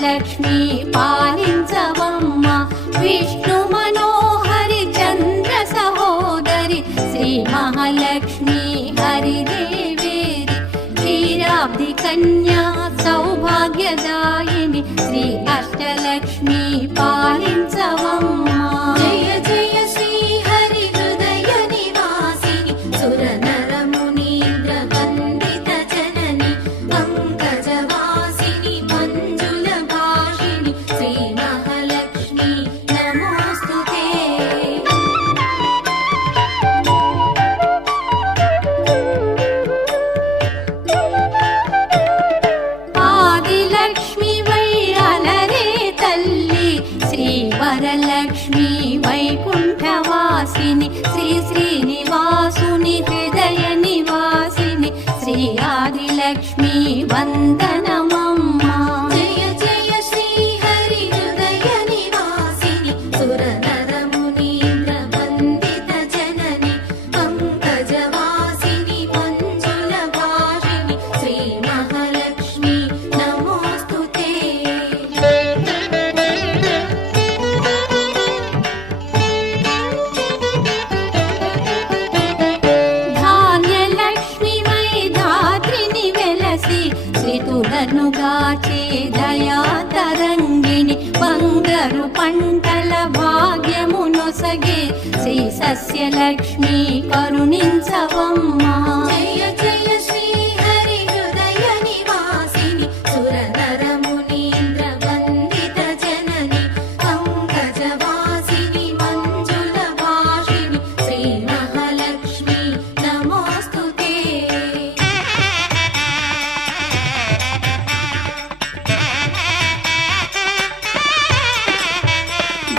అష్టలక్ష్మి పాలించవమ్మ విష్ణు మనోహరి చంద్ర సహోదరి శ్రీ మహాలక్ష్మి హరిదేవేరి క్షీరాబ్ది కన్యా సౌభాగ్యదాయిని శ్రీ అష్టలక్ష్మి పాలించవమ్మ జయ జయ శ్రీ హరి హృదయ నివాసిని సుర నర మునీంద్ర వందిత జనని పంకజవాసిని మంజుల భాషిణి శ్రీ మహాలక్ష్మి నమోస్తుతే ఆదిలక్ష్మి వైరలరే తల్లి శ్రీ వరలక్ష్మి వైకుంఠవాసిని శ్రీ శ్రీనివాసుని హృదయ నివాసిని శ్రీ ఆదిలక్ష్మి వందనమమ్మ జయ జయ శ్రీ హరి హృదయ నివాసిని సుర నర మునీంద్ర వందిత జనని పంకజవాసిని మంజుల భాషిణి శ్రీ మహాలక్ష్మి నమోస్తుతే ధాన్యలక్ష్మి వై ధాత్రిని వెలసి శ్రీతులను గాచే దయా తరంగిణి బంగారు పంటల భాగ్యమునొసగే శ్రీ సస్యలక్ష్మి కరుణించవమ్మ జయ జయ శ్రీ హరి హృదయ నివాసిని సుర నర మునీంద్ర వందిత జనని పంకజవాసిని మంజుల భాషిణి శ్రీ మహాలక్ష్మి నమోస్తుతే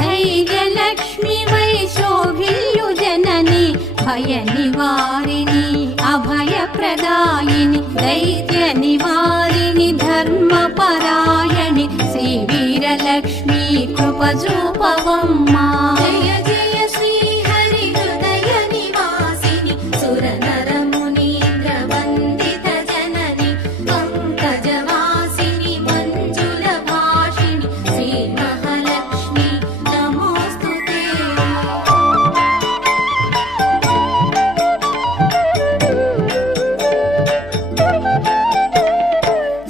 ధైర్యలక్ష్మి వై శోభిల్యు జనని భయ నివారిణి అభయ ప్రదాయిని దైత్య నివారిణి ధర్మ పరాయణి శ్రీ వీరలక్ష్మి కృప చూపవమ్మ జయ జయ శ్రీ హరి హృదయ నివాసిని సుర నర మునీంద్ర వందిత జనని పంకజవాసిని మంజుల భాషిణి శ్రీ మహాలక్ష్మి నమోస్తుతే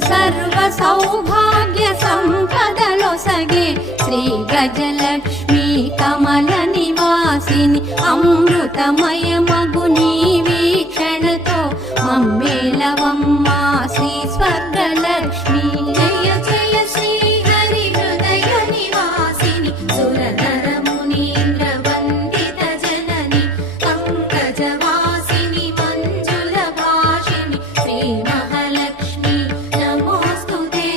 సర్వ సౌభాగ్య సంపదలొసగే శ్రీ గజలక్ష్మి కమల నివాసిని అమృతమయమగు నీ వీక్షణతో మమ్మేలవమ్మ శ్రీ స్వర్గలక్ష్మి జయ జయ శ్రీ హరి హృదయ నివాసిని సుర నర మునీంద్ర వందిత జనని పంకజవాసిని మంజుల భాషిణి శ్రీ మహాలక్ష్మి నమోస్తుతే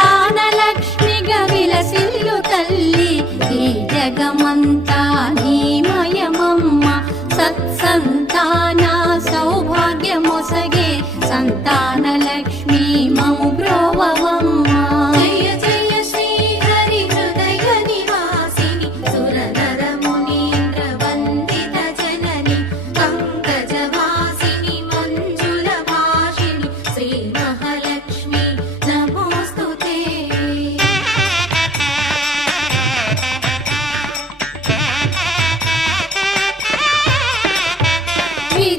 సంతానలక్ష్మిగా విలసిల్లు తల్లి ఈ జగమంతా నీమయమమ్మ సత్సంతాన సౌభాగ్యమొసగే సంతానలక్ష్మి మము బ్రోవవమ్మ జయ జయ శ్రీ హరి హృదయ నివాసిని సుర నర మునీంద్ర వందిత జనని పంకజవాసిని మంజుల భాషిణి శ్రీ మహాలక్ష్మి నమోస్తుతే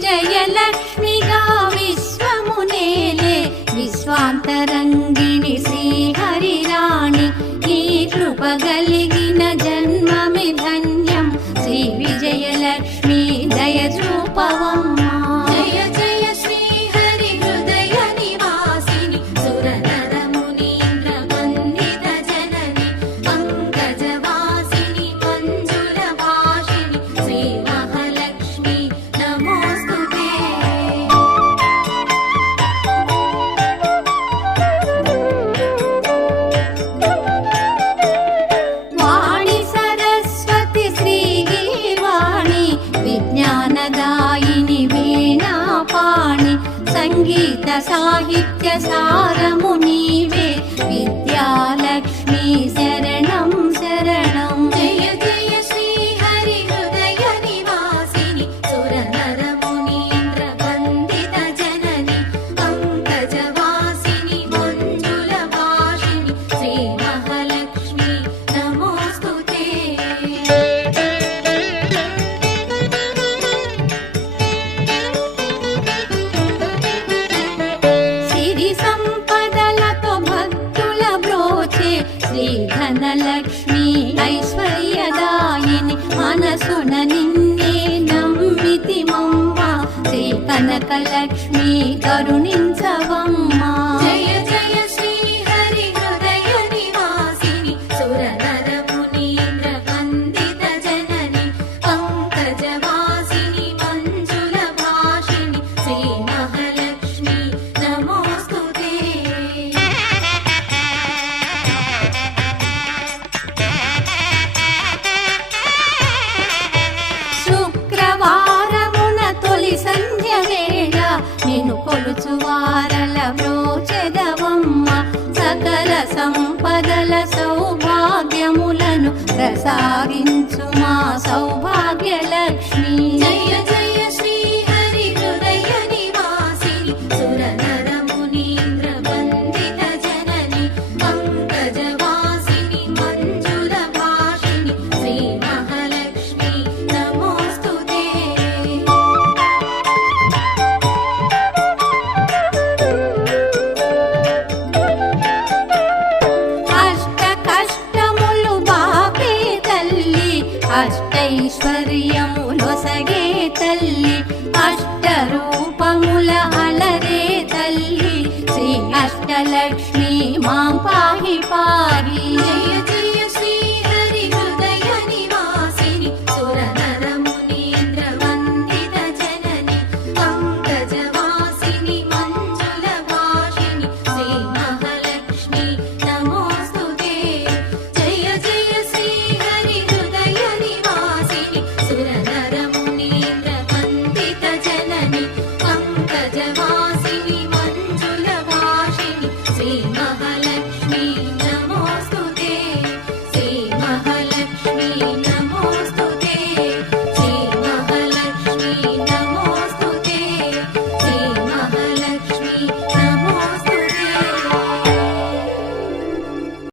విజయలక్ష్మిగా విశ్వమునేలే విశ్వాంతరంగిణి శ్రీహరిరాణి ఈ కృప కలిగిన జన్మమి ధన్యం శ్రీ విజయలక్ష్మి దయచూపవమ్మ జయ జయ శ్రీ హరి హృదయ నివాసిని సుర నర మునీంద్ర వందిత జనని పంకజవాసిని మంజుల భాషిణి శ్రీ మహాలక్ష్మి నమోస్తుతే వాణి సరస్వతి శ్రీగీర్వాణి విజ్ఞానదాయిని వీణాపాణి సంగీత సాహిత్య సారము నీవే విద్యాలక్ష్మి శరణం శరణం జయ జయ శ్రీ హరి హృదయ నివాసిని మనసున నిన్నే నమ్మితిమమ్మ శ్రీ కనకలక్ష్మి కరుణించవమ్మా. జయ జయ శ్రీ హరి హృదయ నివాసిని సురనర మునీంద్ర వందిత జనని పంకజవాసిని మంజుల భాషిణి శ్రీ మహాలక్ష్మి నమోస్తుతే. శుక్రవారమున తొలి సంధ్య వేళ నిన్ను కొలుచు వారల బ్రోచెదవమ్మ సకల సంపదల సౌభాగ్యములను ప్రసాదించు మా సౌభాగ్యలక్ష్మి. జయ జయ శ్రీ హరి హృదయ నివాసిని సురనర మునీంద్ర వందిత జనని పంకజవాసిని మంజుల భాషిణి శ్రీ మహాలక్ష్మి నమోస్తుతే. అష్ట కష్టములు బాపే తల్లి అష్టైశ్వర్యములొసగే తల్లి అష్ట రూపముల అలరే తల్లి శ్రీ అష్టలక్ష్మి మాం పాహి పాహి. జయ జయ